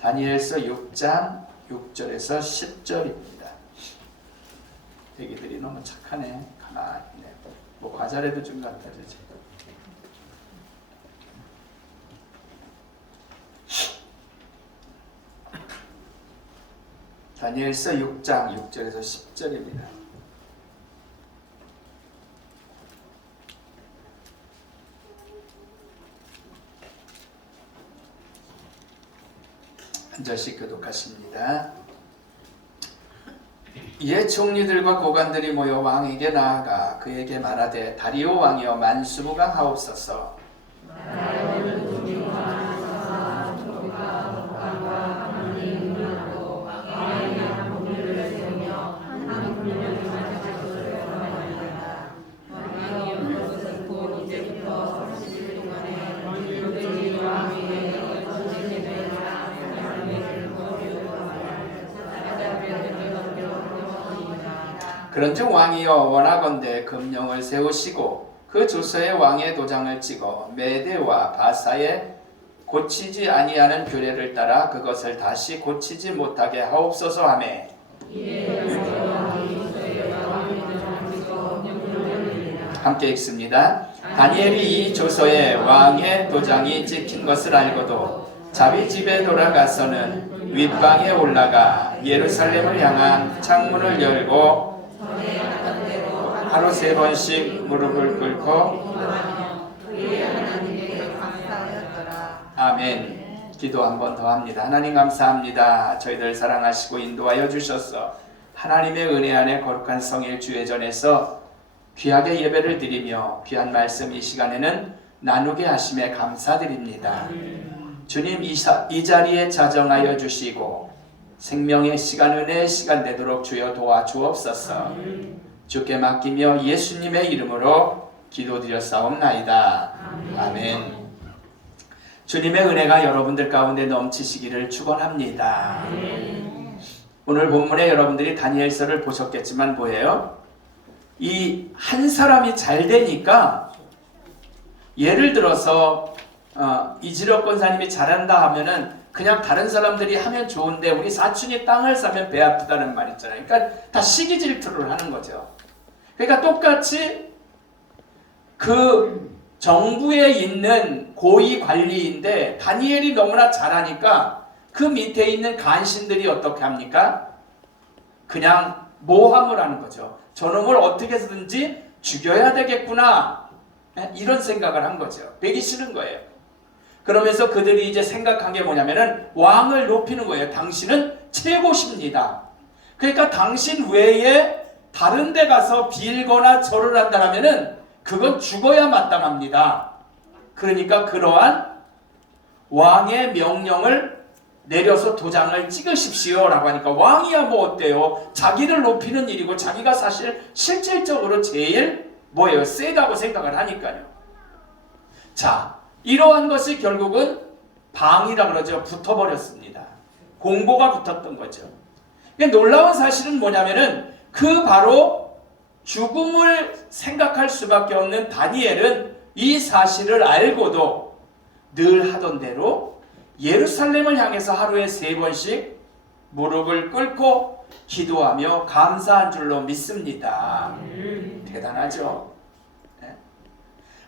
다니엘서 6장 6절에서 10절입니다. 애기들이 너무 착하네. 가만히 있네. 뭐 과자라도 좀 갖다 주지. 다니엘서 6장 6절에서 10절입니다. 한 절씩 교독하십니다. 이에 총리들과 고관들이 모여 왕에게 나아가 그에게 말하되 다리오 왕이여 만수무강하옵소서. 그런즉 왕이여 원하건대 금령을 세우시고 그 조서에 왕의 도장을 찍어 메대와 바사에 고치지 아니하는 규례를 따라 그것을 다시 고치지 못하게 하옵소서 하며 함께 읽습니다. 다니엘이 이 조서에 왕의 도장이 찍힌 것을 알고도 자기 집에 돌아가서는 윗방에 올라가 예루살렘을 향한 창문을 열고 하루 3번씩 무릎을 꿇고 아멘. 기도 한 번 더 합니다. 하나님 감사합니다. 저희들 사랑하시고 인도하여 주셔서 하나님의 은혜 안에 거룩한 성일 주회전에서 귀하게 예배를 드리며 귀한 말씀 이 시간에는 나누게 하심에 감사드립니다. 주님 이 자리에 자정하여 주시고 생명의 시간 은혜의 시간 되도록 주여 도와주옵소서. 주께 맡기며 예수님의 이름으로 기도드렸사옵나이다. 아멘. 주님의 은혜가 여러분들 가운데 넘치시기를 축원합니다. 오늘 본문에 여러분들이 다니엘서를 보셨겠지만 뭐예요? 이 한 사람이 잘 되니까 예를 들어서 이지력 권사님이 잘한다 하면은 그냥 다른 사람들이 하면 좋은데 우리 사촌이 땅을 사면 배 아프다는 말 있잖아요. 그러니까 다 시기 질투를 하는 거죠. 그러니까 똑같이 그 정부에 있는 고위 관리인데 다니엘이 너무나 잘하니까 그 밑에 있는 간신들이 어떻게 합니까? 그냥 모함을 하는 거죠. 저놈을 어떻게 해서든지 죽여야 되겠구나. 이런 생각을 한 거죠. 배기 싫은 거예요. 그러면서 그들이 이제 생각한 게 뭐냐면은 왕을 높이는 거예요. 당신은 최고십니다. 그러니까 당신 외에 다른 데 가서 빌거나 절을 한다면은 그건 죽어야 마땅합니다. 그러니까 그러한 왕의 명령을 내려서 도장을 찍으십시오 라고 하니까 왕이야 뭐 어때요? 자기를 높이는 일이고 자기가 사실 실질적으로 제일 뭐예요? 세다고 생각을 하니까요. 자, 이러한 것이 결국은 방이라 그러죠. 붙어버렸습니다. 공고가 붙었던 거죠. 놀라운 사실은 뭐냐면은 그 바로 죽음을 생각할 수밖에 없는 다니엘은 이 사실을 알고도 늘 하던 대로 예루살렘을 향해서 하루에 3번씩 무릎을 꿇고 기도하며 감사한 줄로 믿습니다. 대단하죠?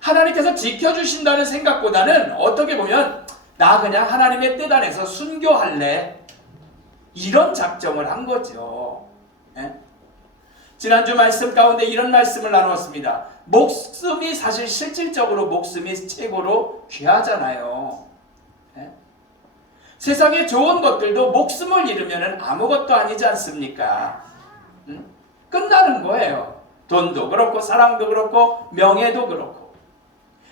하나님께서 지켜주신다는 생각보다는 어떻게 보면 나 그냥 하나님의 뜻 안에서 순교할래 이런 작정을 한 거죠. 지난주 말씀 가운데 이런 말씀을 나누었습니다. 목숨이 사실 실질적으로 목숨이 최고로 귀하잖아요. 세상에 좋은 것들도 목숨을 잃으면 아무것도 아니지 않습니까? 끝나는 거예요. 돈도 그렇고 사랑도 그렇고 명예도 그렇고.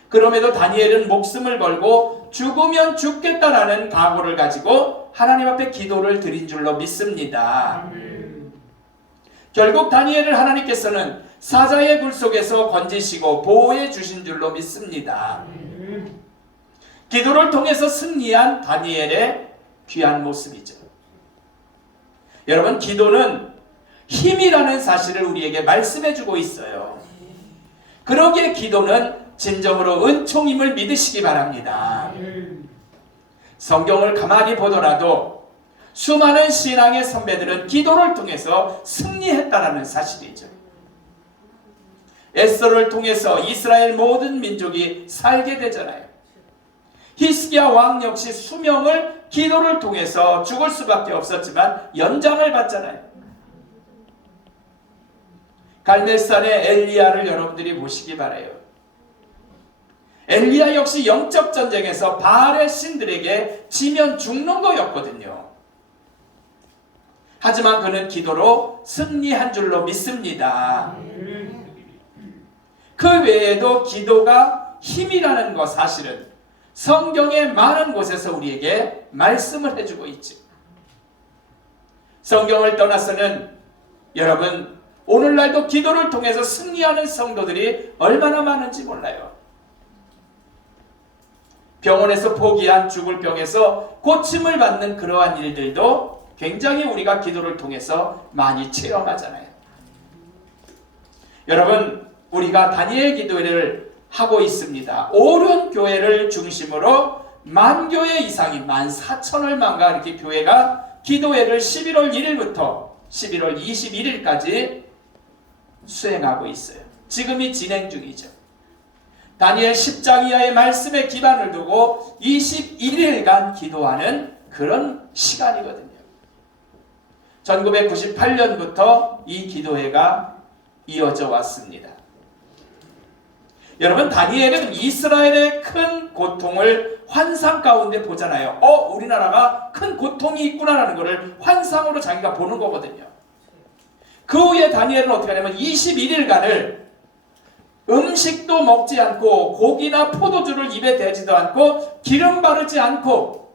그럼에도 다니엘은 목숨을 걸고 죽으면 죽겠다라는 각오를 가지고 하나님 앞에 기도를 드린 줄로 믿습니다. 결국 다니엘을 하나님께서는 사자의 굴 속에서 건지시고 보호해 주신 줄로 믿습니다. 기도를 통해서 승리한 다니엘의 귀한 모습이죠. 여러분, 기도는 힘이라는 사실을 우리에게 말씀해 주고 있어요. 그러기에 기도는 진정으로 은총임을 믿으시기 바랍니다. 성경을 가만히 보더라도 수많은 신앙의 선배들은 기도를 통해서 승리했다라는 사실이죠. 에스더를 통해서 이스라엘 모든 민족이 살게 되잖아요. 히스기야 왕 역시 수명을 기도를 통해서 죽을 수밖에 없었지만 연장을 받잖아요. 갈멜산의 엘리야를 여러분들이 보시기 바라요. 엘리야 역시 영적 전쟁에서 바알의 신들에게 지면 죽는 거였거든요. 하지만 그는 기도로 승리한 줄로 믿습니다. 그 외에도 기도가 힘이라는 것 사실은 성경의 많은 곳에서 우리에게 말씀을 해주고 있죠. 성경을 떠나서는 여러분 오늘날도 기도를 통해서 승리하는 성도들이 얼마나 많은지 몰라요. 병원에서 포기한 죽을 병에서 고침을 받는 그러한 일들도 굉장히 우리가 기도를 통해서 많이 체험하잖아요. 여러분 우리가 다니엘 기도회를 하고 있습니다. 오륜 교회를 중심으로 만 교회 이상이 14,000 얼마인가 이렇게 교회가 기도회를 11월 1일부터 11월 21일까지 수행하고 있어요. 지금이 진행 중이죠. 다니엘 10장 이하의 말씀에 기반을 두고 21일간 기도하는 그런 시간이거든요. 1998년부터 이 기도회가 이어져 왔습니다. 여러분 다니엘은 이스라엘의 큰 고통을 환상 가운데 보잖아요. 우리나라가 큰 고통이 있구나라는 것을 환상으로 자기가 보는 거거든요. 그 후에 다니엘은 어떻게 하냐면 21일간을 음식도 먹지 않고 고기나 포도주를 입에 대지도 않고 기름 바르지 않고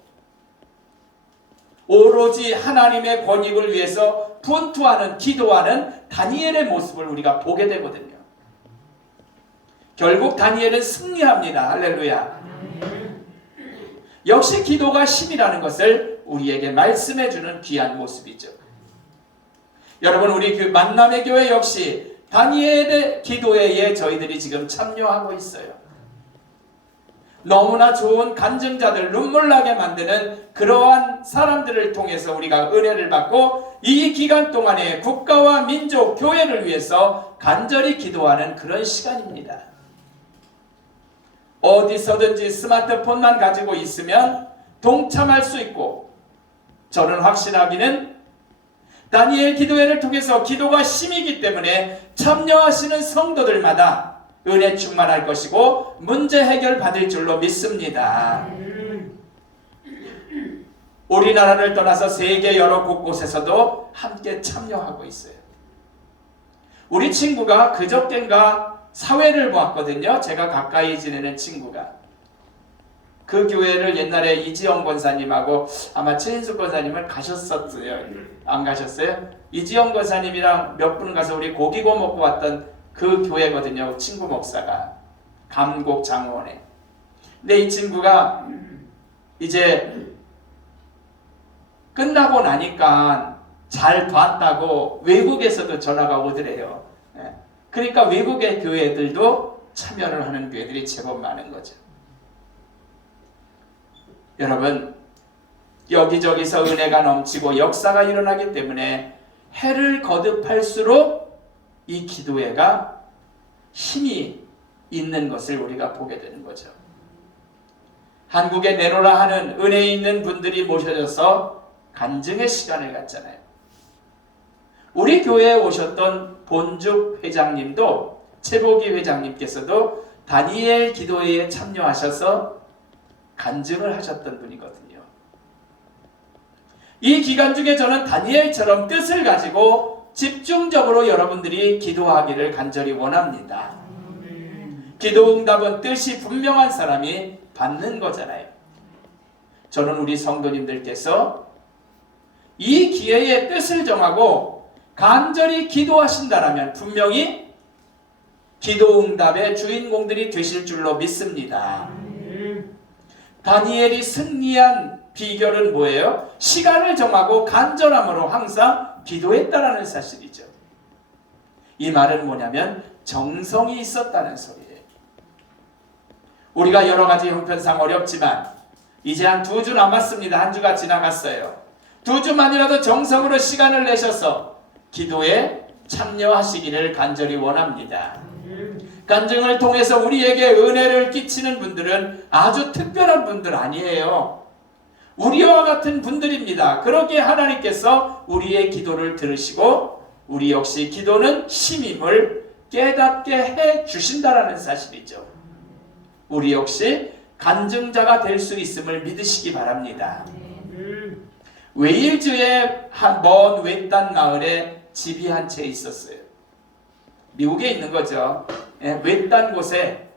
오로지 하나님의 권익을 위해서 분투하는 기도하는 다니엘의 모습을 우리가 보게 되거든요. 결국 다니엘은 승리합니다. 할렐루야. 역시 기도가 힘이라는 것을 우리에게 말씀해주는 귀한 모습이죠. 여러분 우리 그 만남의 교회 역시 다니엘의 기도회에 저희들이 지금 참여하고 있어요. 너무나 좋은 간증자들 눈물 나게 만드는 그러한 사람들을 통해서 우리가 은혜를 받고 이 기간 동안에 국가와 민족, 교회를 위해서 간절히 기도하는 그런 시간입니다. 어디서든지 스마트폰만 가지고 있으면 동참할 수 있고 저는 확신하기는 다니엘 기도회를 통해서 기도가 힘이기 때문에 참여하시는 성도들마다 은혜 충만할 것이고 문제 해결 받을 줄로 믿습니다. 우리나라를 떠나서 세계 여러 곳곳에서도 함께 참여하고 있어요. 우리 친구가 그저껜가 사회를 보았거든요. 제가 가까이 지내는 친구가. 그 교회를 옛날에 이지영 권사님하고 아마 최인숙 권사님을 가셨었어요. 안 가셨어요? 이지영 권사님이랑 몇 분 가서 우리 고기고 먹고 왔던 그 교회거든요. 친구 목사가. 감곡 장원에. 근데 이 친구가 이제 끝나고 나니까 잘 봤다고 외국에서도 전화가 오더래요. 그러니까 외국의 교회들도 참여를 하는 교회들이 제법 많은 거죠. 여러분 여기저기서 은혜가 넘치고 역사가 일어나기 때문에 해를 거듭할수록 이 기도회가 힘이 있는 것을 우리가 보게 되는 거죠. 한국에 내노라 하는 은혜 있는 분들이 모셔져서 간증의 시간을 갖잖아요. 우리 교회에 오셨던 본죽 회장님도 최보기 회장님께서도 다니엘 기도회에 참여하셔서 간증을 하셨던 분이거든요. 이 기간 중에 저는 다니엘처럼 뜻을 가지고 집중적으로 여러분들이 기도하기를 간절히 원합니다. 기도 응답은 뜻이 분명한 사람이 받는 거잖아요. 저는 우리 성도님들께서 이 기회에 뜻을 정하고 간절히 기도하신다라면 분명히 기도 응답의 주인공들이 되실 줄로 믿습니다. 다니엘이 승리한 비결은 뭐예요? 시간을 정하고 간절함으로 항상 기도했다라는 사실이죠. 이 말은 뭐냐면 정성이 있었다는 소리예요. 우리가 여러 가지 형편상 어렵지만 이제 한 2주 남았습니다. 한 주가 지나갔어요. 2주만이라도 정성으로 시간을 내셔서 기도에 참여하시기를 간절히 원합니다. 간증을 통해서 우리에게 은혜를 끼치는 분들은 아주 특별한 분들 아니에요. 우리와 같은 분들입니다. 그러기에 하나님께서 우리의 기도를 들으시고 우리 역시 기도는 힘임을 깨닫게 해 주신다라는 사실이죠. 우리 역시 간증자가 될 수 있음을 믿으시기 바랍니다. 웨일즈의 한 먼 외딴 마을에 집이 한 채 있었어요. 미국에 있는 거죠. 외딴 곳에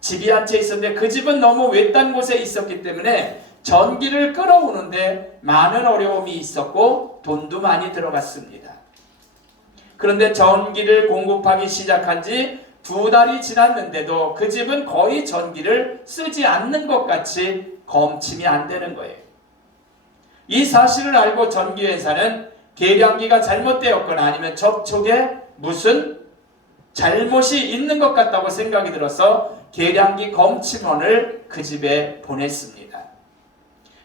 집이 한 채 있었는데 그 집은 너무 외딴 곳에 있었기 때문에 전기를 끌어오는데 많은 어려움이 있었고 돈도 많이 들어갔습니다. 그런데 전기를 공급하기 시작한 지 2달이 지났는데도 그 집은 거의 전기를 쓰지 않는 것 같이 검침이 안 되는 거예요. 이 사실을 알고 전기회사는 계량기가 잘못되었거나 아니면 접촉에 무슨 잘못이 있는 것 같다고 생각이 들어서 계량기 검침원을 그 집에 보냈습니다.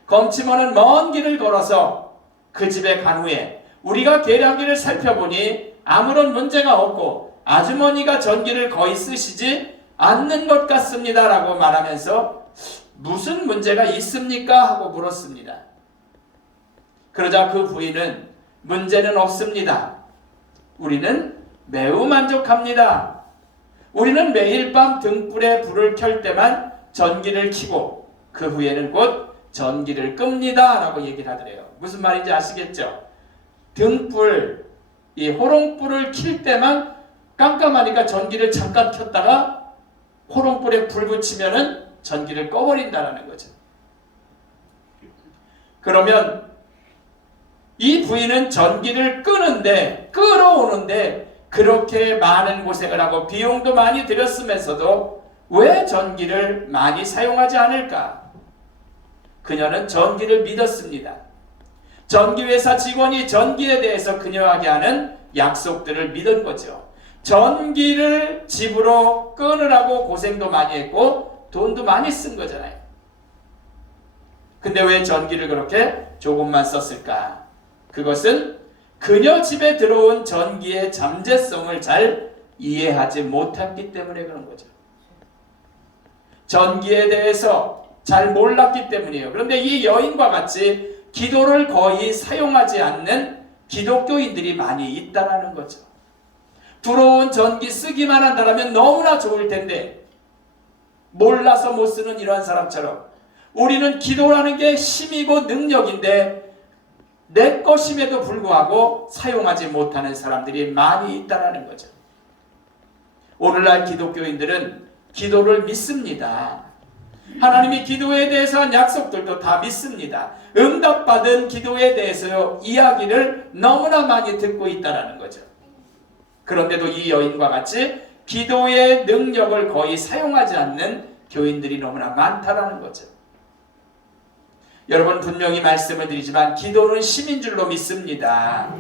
검침원은 먼 길을 걸어서 그 집에 간 후에 우리가 계량기를 살펴보니 아무런 문제가 없고 아주머니가 전기를 거의 쓰시지 않는 것 같습니다 라고 말하면서 무슨 문제가 있습니까? 하고 물었습니다. 그러자 그 부인은 문제는 없습니다. 우리는 매우 만족합니다. 우리는 매일 밤 등불에 불을 켤 때만 전기를 켜고 그 후에는 곧 전기를 끕니다 라고 얘기를 하더래요. 무슨 말인지 아시겠죠? 등불, 이 호롱불을 켤 때만 깜깜하니까 전기를 잠깐 켰다가 호롱불에 불 붙이면은 전기를 꺼버린다는 거죠. 그러면 이 부인은 전기를 끄는데 끌어오는데 그렇게 많은 고생을 하고 비용도 많이 들였으면서도 왜 전기를 많이 사용하지 않을까? 그녀는 전기를 믿었습니다. 전기회사 직원이 전기에 대해서 그녀에게 하는 약속들을 믿은 거죠. 전기를 집으로 끊으라고 고생도 많이 했고 돈도 많이 쓴 거잖아요. 근데 왜 전기를 그렇게 조금만 썼을까? 그것은 그녀 집에 들어온 전기의 잠재성을 잘 이해하지 못했기 때문에 그런 거죠. 전기에 대해서 잘 몰랐기 때문이에요. 그런데 이 여인과 같이 기도를 거의 사용하지 않는 기독교인들이 많이 있다는 거죠. 들어온 전기 쓰기만 한다면 너무나 좋을 텐데 몰라서 못 쓰는 이러한 사람처럼 우리는 기도라는 게 힘이고 능력인데 내 것임에도 불구하고 사용하지 못하는 사람들이 많이 있다는 거죠. 오늘날 기독교인들은 기도를 믿습니다. 하나님이 기도에 대해서 한 약속들도 다 믿습니다. 응답받은 기도에 대해서 이야기를 너무나 많이 듣고 있다는 거죠. 그런데도 이 여인과 같이 기도의 능력을 거의 사용하지 않는 교인들이 너무나 많다는 거죠. 여러분 분명히 말씀을 드리지만 기도는 힘인 줄로 믿습니다.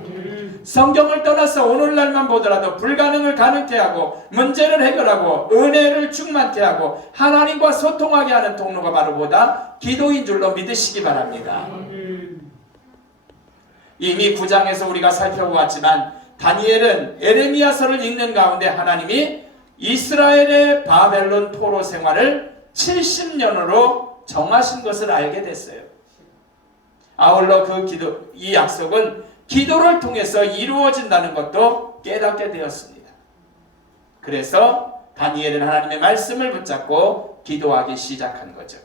성경을 떠나서 오늘날만 보더라도 불가능을 가능케 하고 문제를 해결하고 은혜를 충만케 하고 하나님과 소통하게 하는 통로가 바로 보다 기도인 줄로 믿으시기 바랍니다. 이미 9장에서 우리가 살펴보았지만 다니엘은 에레미야서를 읽는 가운데 하나님이 이스라엘의 바벨론 포로 생활을 70년으로 정하신 것을 알게 됐어요. 아울러 이 약속은 기도를 통해서 이루어진다는 것도 깨닫게 되었습니다. 그래서 다니엘은 하나님의 말씀을 붙잡고 기도하기 시작한 거죠.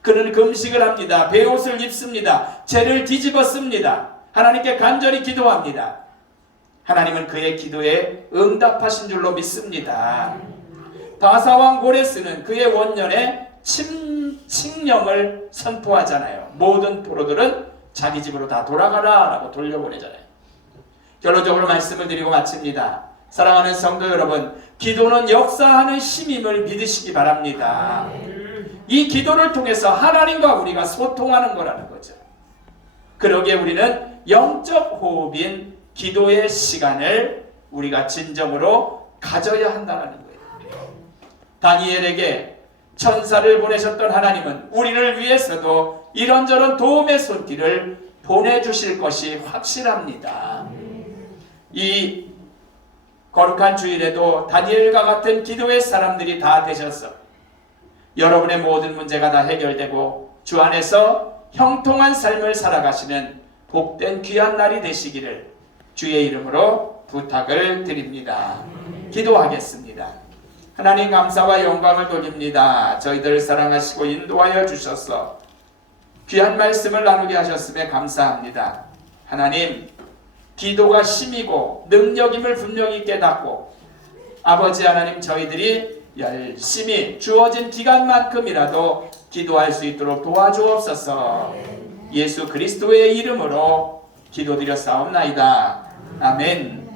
그는 금식을 합니다. 베옷을 입습니다. 재를 뒤집었습니다. 하나님께 간절히 기도합니다. 하나님은 그의 기도에 응답하신 줄로 믿습니다. 바사왕 고레스는 그의 원년에 칙령을 선포하잖아요. 모든 포로들은 자기 집으로 다 돌아가라 라고 돌려보내잖아요. 결론적으로 말씀을 드리고 마칩니다. 사랑하는 성도 여러분, 기도는 역사하는 힘임을 믿으시기 바랍니다. 이 기도를 통해서 하나님과 우리가 소통하는 거라는 거죠. 그러기에 우리는 영적 호흡인 기도의 시간을 우리가 진정으로 가져야 한다는 거예요. 다니엘에게 천사를 보내셨던 하나님은 우리를 위해서도 이런저런 도움의 손길을 보내주실 것이 확실합니다. 이 거룩한 주일에도 다니엘과 같은 기도의 사람들이 다 되셔서 여러분의 모든 문제가 다 해결되고 주 안에서 형통한 삶을 살아가시는 복된 귀한 날이 되시기를 주의 이름으로 부탁을 드립니다. 기도하겠습니다. 하나님 감사와 영광을 돌립니다. 저희들 사랑하시고 인도하여 주셔서 귀한 말씀을 나누게 하셨음에 감사합니다. 하나님, 기도가 힘이고 능력임을 분명히 깨닫고 아버지 하나님, 저희들이 열심히 주어진 기간만큼이라도 기도할 수 있도록 도와주옵소서. 예수 그리스도의 이름으로 기도드렸사옵나이다. 아멘.